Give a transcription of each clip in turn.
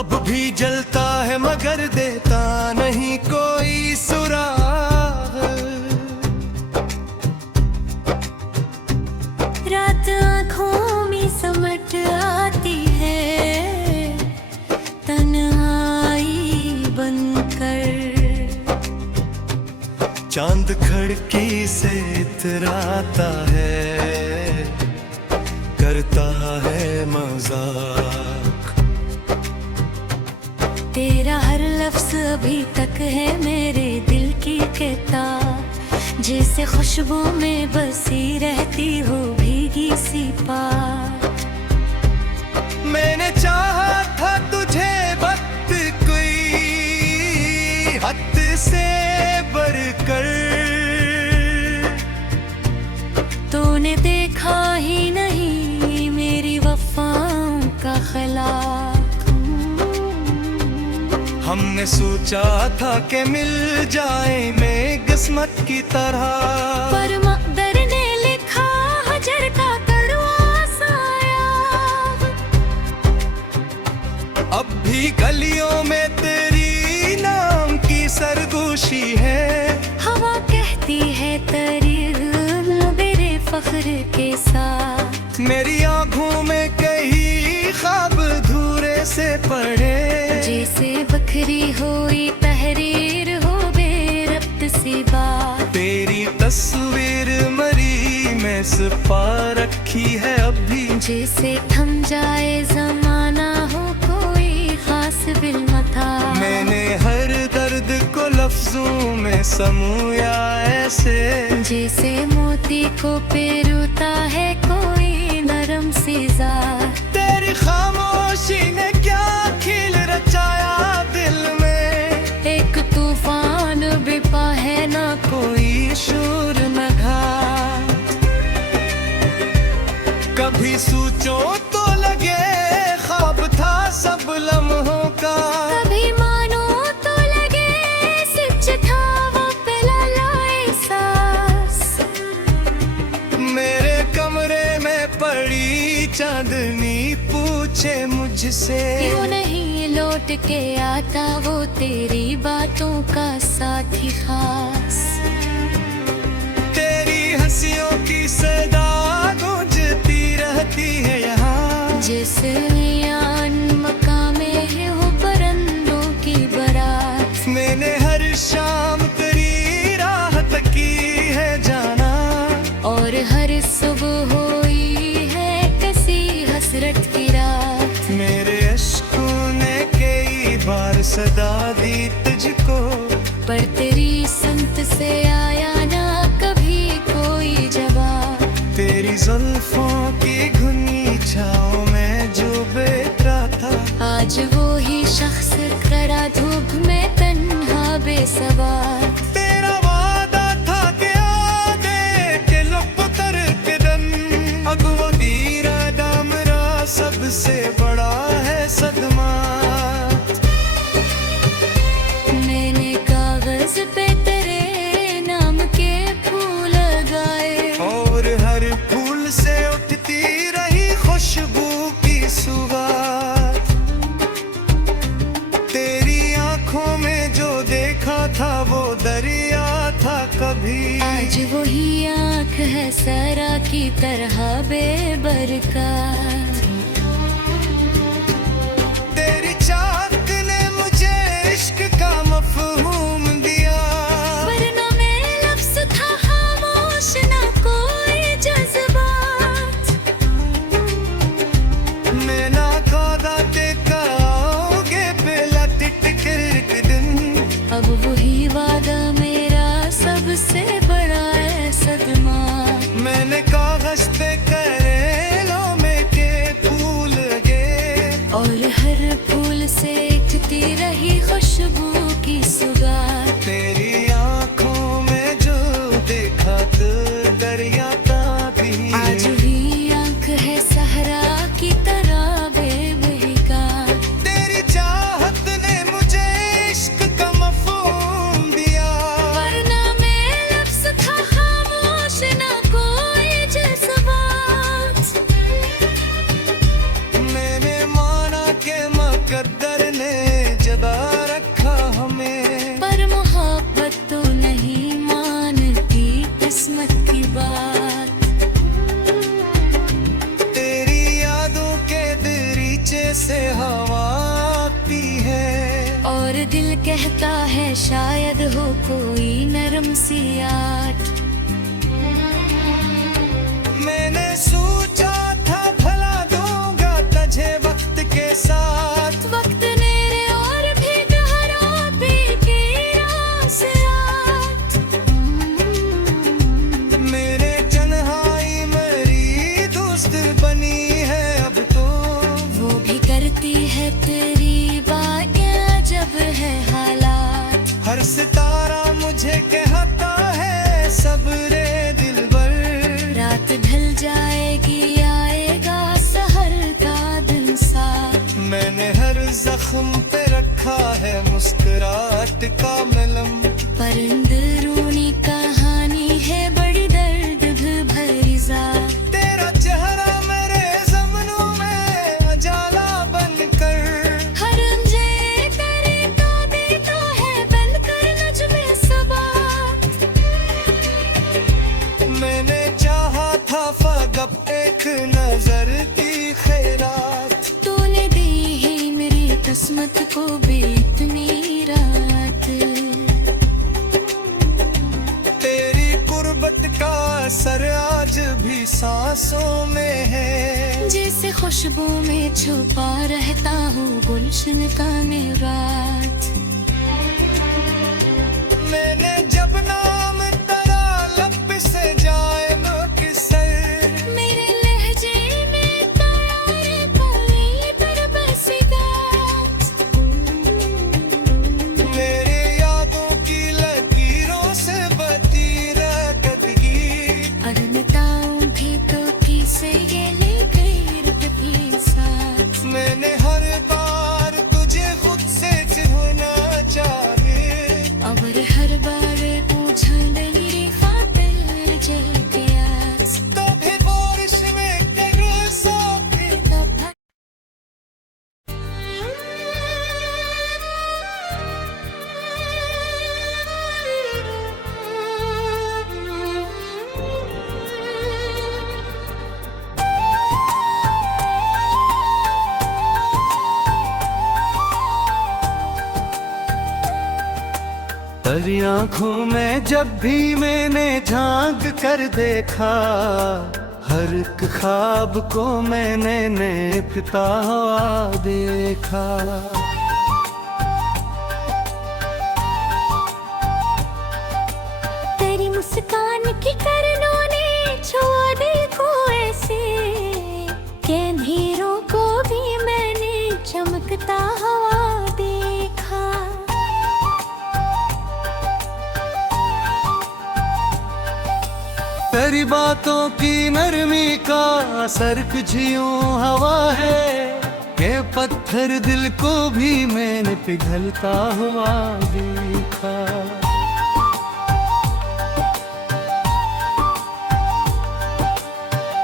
अब भी जलता है मगर देता नहीं कोई सुराग। रात आँखों में समट आती है तन्हाई बनकर। चांद खिड़की से इतराता है, करता है मजाक। तेरा हर लफ्ज अभी तक है मेरे दिल की किताब, जैसे खुशबू में बसी रहती हो भीगी सी पात। मैंने चाहा था तुझे वक्त कोई हद से बढ़कर, तूने देखा ही नहीं मेरी वफाओं का खिलाफ। हमने सोचा था कि मिल जाएंगे किस्मत की तरह, पर मक़दर ने लिखा हजर का कड़वा साया। अब भी गलियों में तेरी नाम की सरगोशी है। हवा कहती है तरीर मेरे फख्र के साथ। मेरी आँखों में कई ख्वाब धूरे से पड़े, जैसे बखरी हुई तहरीर हो बेरब्त सी बात। तेरी तस्वीर मरी में छुपा रखी है अभी, जैसे थम जाए जमाना हो कोई खास बिलमता। मैंने हर दर्द को लफ्जों में समूया ऐसे, जैसे मोती को पेरूता है कोई नरम सी ज़ात। तेरी खामोशी ने क्या खिल रचाया दिल में, एक तूफान बिपा है ना कोई शोर न घाट। कभी सोचो तो लगे ख्वाब था सब लम्हों का, कभी मानो तो लगे सच था वो पहला एहसास। मेरे कमरे में पड़ी चांदनी पूछे मुझसे, क्यों नहीं लौट के आता वो तेरी बातों का साथी खास। तेरी हंसियों की सदा गूंजती रहती है यहाँ, जैसे यान मकामे हो परिंदों की बारात। मैंने हर शाम तेरी राह तकी है जाना, और हर सुबह हुई है कसी हसरत की रात। मेरे अश्कों ने कई बार सदा दी तुझको, पर तेरी संत से आया ना कभी कोई जवाब। तेरी जुल्फों की घुनी छाँव में जो बैठा था, आज वो ही शख्स खड़ा धूप में तन्हा बेसवार। तेरा वादा था कि आगे के लब तर के दम, अब वो इरादा मेरा सबसे बड़ा है सदमा। मैंने कागज पे तेरे नाम के फूल लगाए, और हर फूल से उठती रही खुशबू की सुगंध। तेरी आंखों में जो देखा था वो दरिया था कभी, आज वही आँख है सरा की तरह बेबरकत। तेरी चाहत ने मुझे इश्क का मफहूम दिया, वरना मैं लफ्ज़ था खामोश ना कोई जज्बात। मैं ना कौदा टेका आओगे बेला टिटकर के दिन, अब वही वादा मेरा सबसे बड़ा है सदमा। मैंने कागज पे करेलों में के फूल लगे, और हर फूल से उठती रही खुशबू की सुगंध। तेरी आंखों में जो देखा तो दरिया था भी, आज भी आँख है सहरा की तरह से हवा आती है। और दिल कहता है शायद हो कोई नरम सी आट। मैंने सोचा था भला दूंगा तुझे वक्त के साथ। वक्त ने और भी गहरा बेगेरा से आट। मेरे तन्हाई मेरी दोस्त बनी है अब तो। वो भी करती है तेरी बातें जब है हालात। हर सितारा मुझे कहता है सब्रे दिलबर। रात ढल जाएगी आएगा सहर का दिन साथ। मैंने हर जख्म पे रखा है मुस्कुराहट का मलम। पर अंदरूनी कहानी है बड़ी दर्द भरी ज़ात। तेरा चेहरा मेरे ज़मनों में उजाला बनकर। हर अंजे तेरे का देता है बनकर नज़्मे सबा। मैंने चाहा था फकत एक नजर की खैरात। तूने दी ही मेरी किस्मत को भी इतनी रात। तेरी कुर्बत का असर आज भी सांसों में है। जैसे खुशबू में छुपा रहता हूँ गुलशन का रात। मैंने जब नाम तेरा लब से जाए किसर। मेरे लहजे में प्यार पली पर बसेगा। मेरे यादों की लकीरों से बती रखदगी। अरनताऊं भी तो किसे ये ले गई रब के साथ। मैंने हर बार तुझे खुद से चिढ़ना चाहिए। और हर बार पूछा मेरी खातिर जल के आस। कभी बारिश में कभी साथी। तेरी आँखों में जब भी मैंने झांक कर देखा। हर एक ख्वाब को मैंने नेपता हुआ देखा। तेरी मुस्कान की करनों ने छोड़ दी को ऐसे कि अंधेरों को भी मैंने चमकता हुआ देखा। तेरी बातों की नरमी का असर कुछ यूं हवा है कि पत्थर दिल को भी मैंने पिघलता हुआ देखा।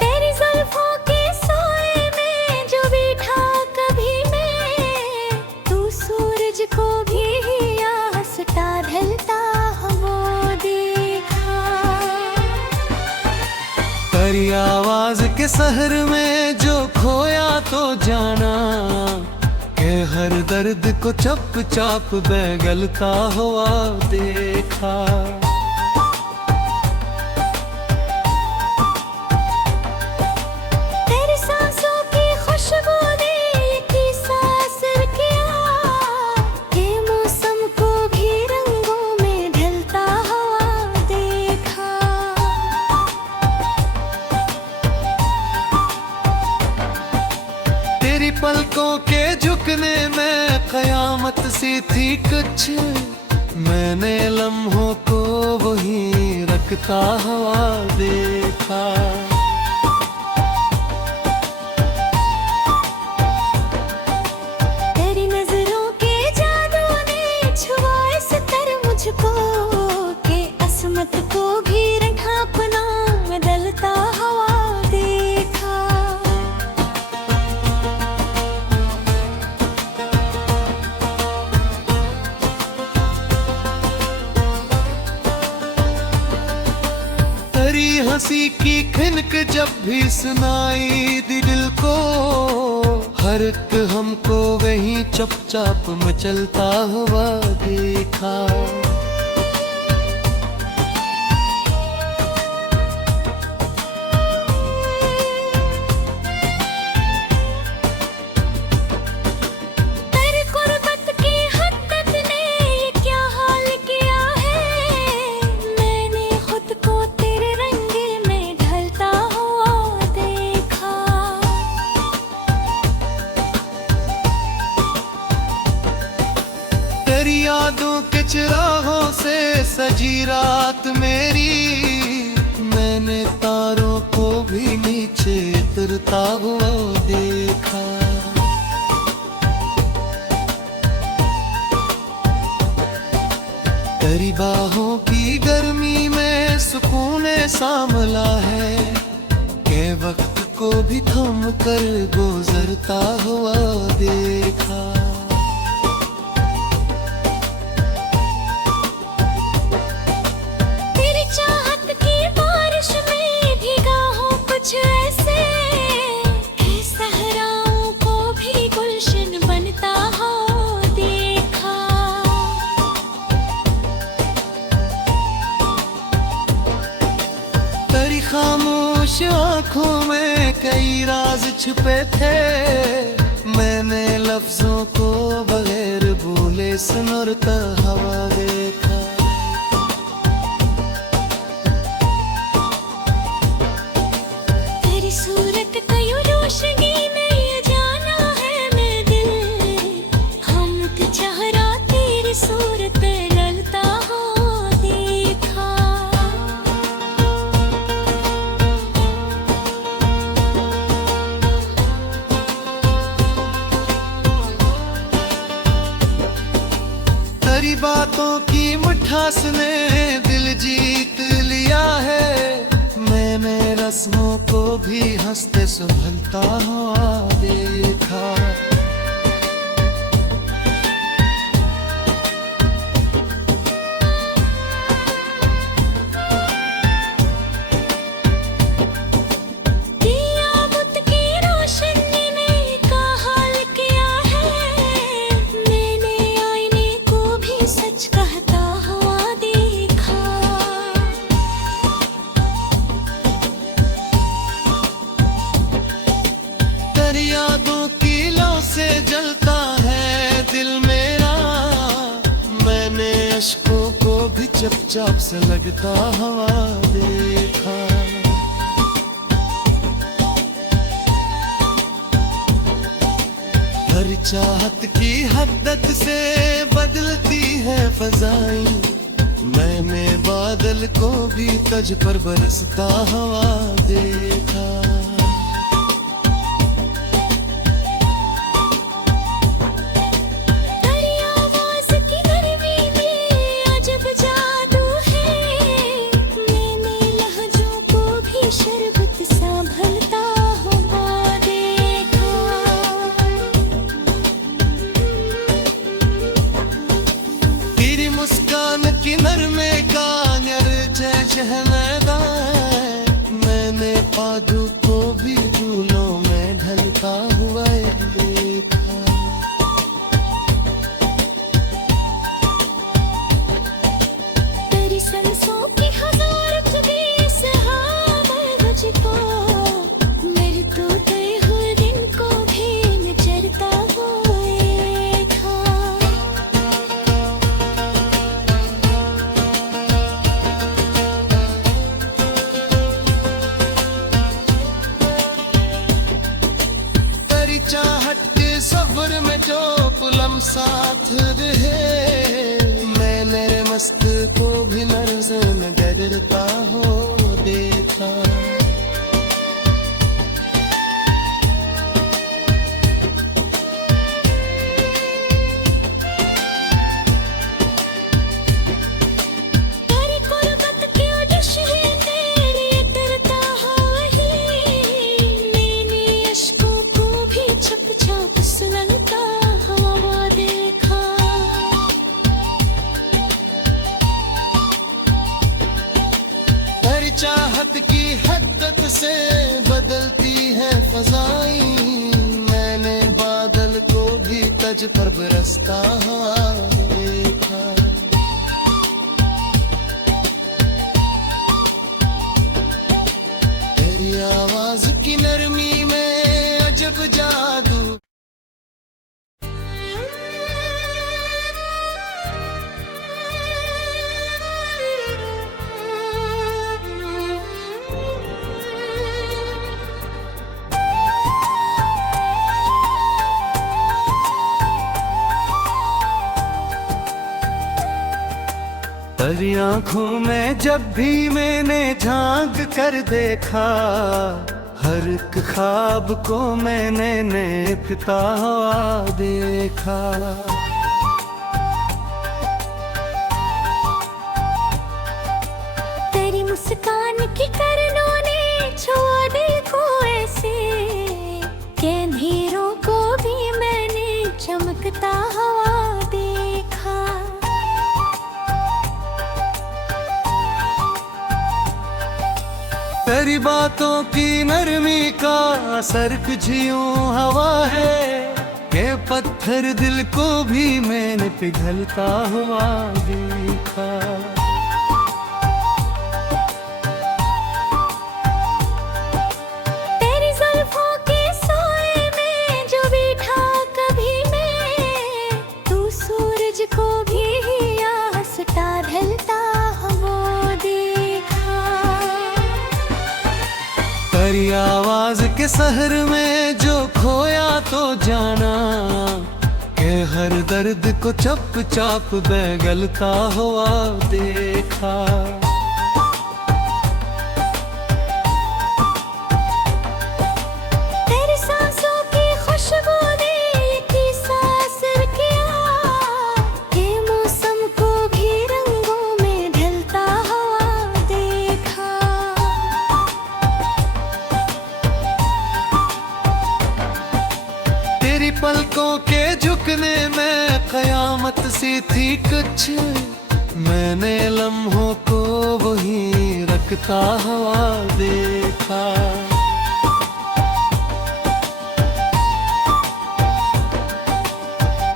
तेरी जुल्फों के सोए में जो बैठा कभी मैं। तू सूरज को भी आसटा ढलता हुआ देखा। तेरी आवाज के शहर में जो खोया तो जाना कि हर दर्द को चप चाप बगलता हुआ देखा। तेरी सांसों की खुशबू ने की सांस किया कि मौसम को भी रंगों में ढलता हुआ देखा। तेरी पलकों के झुकने में कयामत सी थी कुछ। मैंने लम्हों को वहीं रखता हुआ देखा। तेरी नजरों के जादू ने छुआ इस तरह मुझको कि असमत को भी रंगा अपना बदलता हुआ देखा। हंसी की खिनक जब भी सुनाई दी दिल को, फर्क हमको वहीं चुपचाप मचलता हुआ देखा। तेरी गुर्बत की हद्दत ने ये क्या हाल किया है, मैंने खुद को तेरे रंगे में ढलता हुआ देखा। तेरी यादों के चिरागों से सजी रात मेरी, मैंने तारों को भी नीचे उतरता हुआ देखा। तेरी बाहों की गर्मी में सुकून सा मिला है, के वक्त को भी थम कर गुजरता हुआ देखा। तेरी चाहत की बारिश में भीगा हूँ कुछ ऐसे, कि सहराओं को भी गुलशन बनता हो देखा। तेरी खामोश आंखों में कई राज छुपे थे, मैंने लफ्जों को बगैर बोले सुनरता हवा देखा। तेरी सूरत का यूं रोशनी में ये जाना है मैं दिल, हम के चेहरा तेरी सूरत पे ललता हो देखा। तेरी बातों की मिठास ने दिल जीत लिया है, मैंने रस्मों को भी हंसते संभलता हुआ देखा। दिया बुत की रोशनी ने का हाल किया है, मैंने आईने को भी सच कहता हुआ देखा। तेरी यादों की लौ से जलता है दिल मेरा, मैंने अश्कों को भी चुपचाप से लगता हुआ देखा। हर चाहत की हद्दत से बदलती है फजाई, मैंने बादल को भी तुझ पर बरसता हुआ देखा। तेरी आवाज की गर्मी में अजब जादू है, मैंने लहजों को भी शरबत सा भरता हुआ देखा। तेरी मुस्कान की नरमे का शहनादा, मैंने पादू को भी फूलों में ढलता हुआ देखा। तेरी सांसों की हजारत भी सहारा मुझको, मेरे टूटे हुए दिन को भी नचरता हुआ देखा। तेरी चाहत के सफर में जो पुलम साथ रहे, मैंने मस्त को भी नजर में डरता हो देखा। तेरी गुर्बत की उड़श है तेरी डरता हुआ ही, मैंने अश्कों को भी छुप छुप सुलगता हुआ देखा। तेरी चाहत की हद्दत से बदलती है फजाई, मैंने सूरज पर बरसता हुआ देखा। तेरी आवाज की नरमी में अजब जादू। तेरी आंखों में जब भी मैंने झांक कर देखा, हर एक ख्वाब को मैंने निभता हुआ देखा। तेरी मुस्कान की किरणों ने छुआ दिल को ऐसे कि अंधेरों को भी मैंने चमकता हुआ देखा। तेरी बातों की नरमी का असर कुछ यूं हवा है कि पत्थर दिल को भी मैंने पिघलता हुआ देखा। तेरी जुल्फों के सोए में जो बैठा कभी मैं, तू सूरज को भी हंसता ढलता हुआ देखा। तेरी आवाज के शहर में जो खोया तो जाना, के हर दर्द को चप चाप बगलता हुआ देखा। तेरी सांसों की खुशबू ने की सांस किया कि मौसम को भी रंगों में ढलता हुआ देखा। तेरी पलकों के झुकने में कयामत सी थी कुछ, मैंने लम्हों को वहीं रखता हुआ देखा।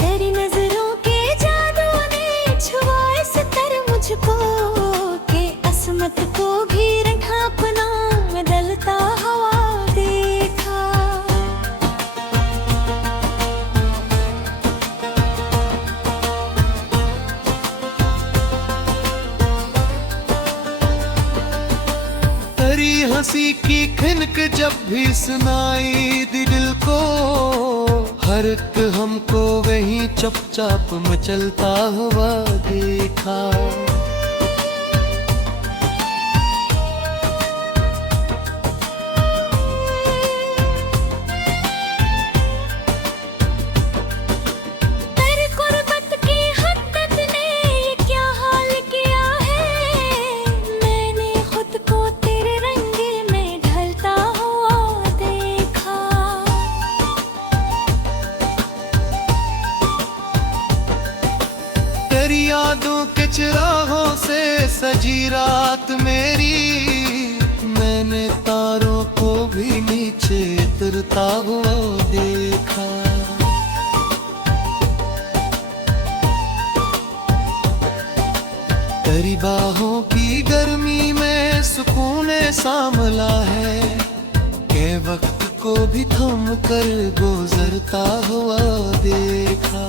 तेरी नजरों के जादू ने छुआ इस तरह मुझको कि असमत को भी रंगा अपना बदलता हुआ देखा। तेरी हंसी की खिनक जब भी सुनाई दी दिल को, हर एक हमको वहीं चुपचाप मचलता हुआ देखा। तेरी गुर्बत की हद्दत ने ये क्या हाल किया है, मैंने खुद को तेरे रंग में ढलता हुआ देखा। तेरी यादों के चिरागों से सजी रात मेरी, मैंने तारों को भी नीचे उतरता हुआ देखा। तेरी बाहों की गर्मी में सुकून सांभला है कि वक्त को भी थम कर गुजरता हुआ देखा।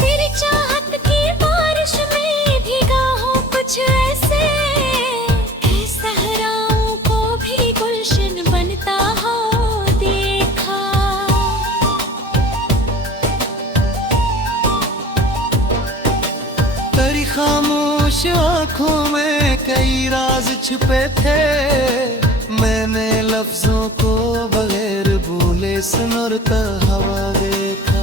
तेरी चाहत की बारिश में भीगा हूँ कुछ ऐसे कि सहराओं को भी गुलशन बनता हो देखा। तेरी खामोश आंखों में कई राज छुपे थे, मैंने लफ्जों को बगैर बोले सुनरता हवा देखा।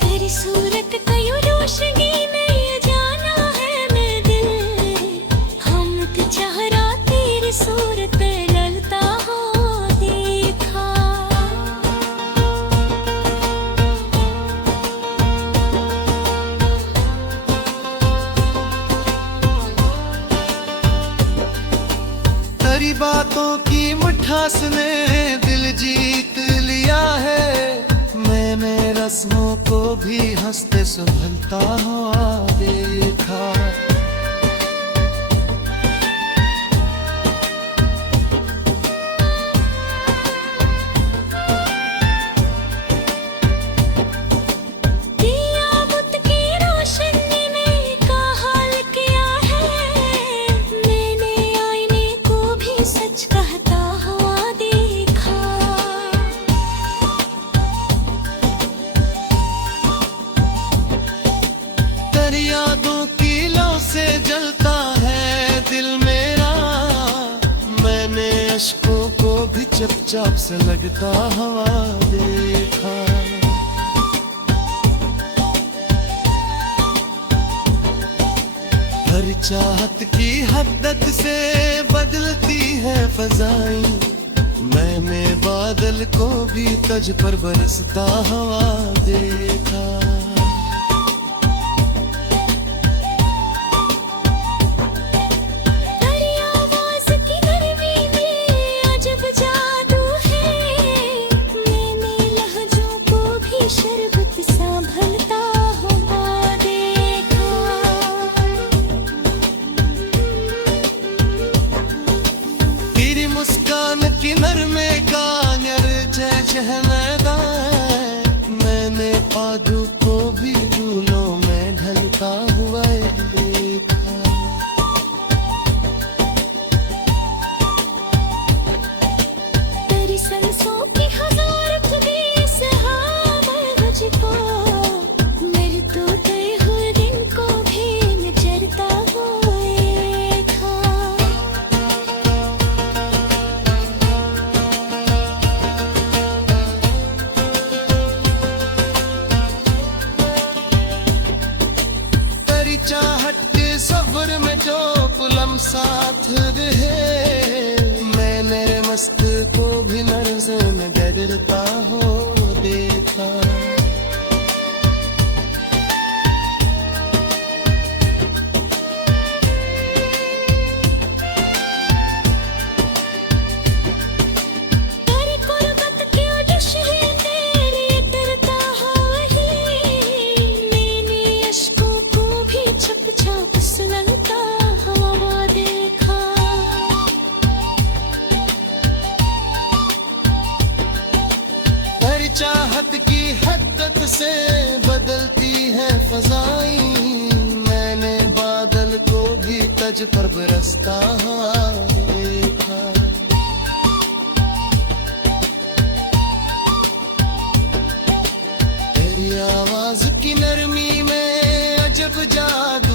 तेरी सूरत का यूं रोशनी में ये जाना है मैं दिल, हम चेहरा तेरी सूरत पे ललता हो देखा। बातों की मिठास ने दिल जीत लिया है। मैंने रस्मों को भी हंसते संभलता हुआ देखा। यादों की लौ से जलता है दिल मेरा। मैंने अश्कों को भी चुपचाप से लगता हुआ देखा। हर चाहत की हद्दत से बदलती है फजाई। मैंने बादल को भी तज पर बरसता हुआ देखा। मुस्कान की नरमे का चहलता है। मैंने पादू को भी धूलों में ढलता हुआ देखा। तेरी सांसों की हजारत भी सहाबा मुझको, मेरे टूटे हुए दिन को भी निचरता हुआ देखा। चाहत के सफर में जो पुलम साथ रहे। मैंने मस्त को भी नज़र में डरता हो देखा। चाहत की हद्दत से बदलती है फजाई। मैंने बादल को भी तज पर बरसता हुआ देखा। तेरी आवाज की नरमी में अजब जादू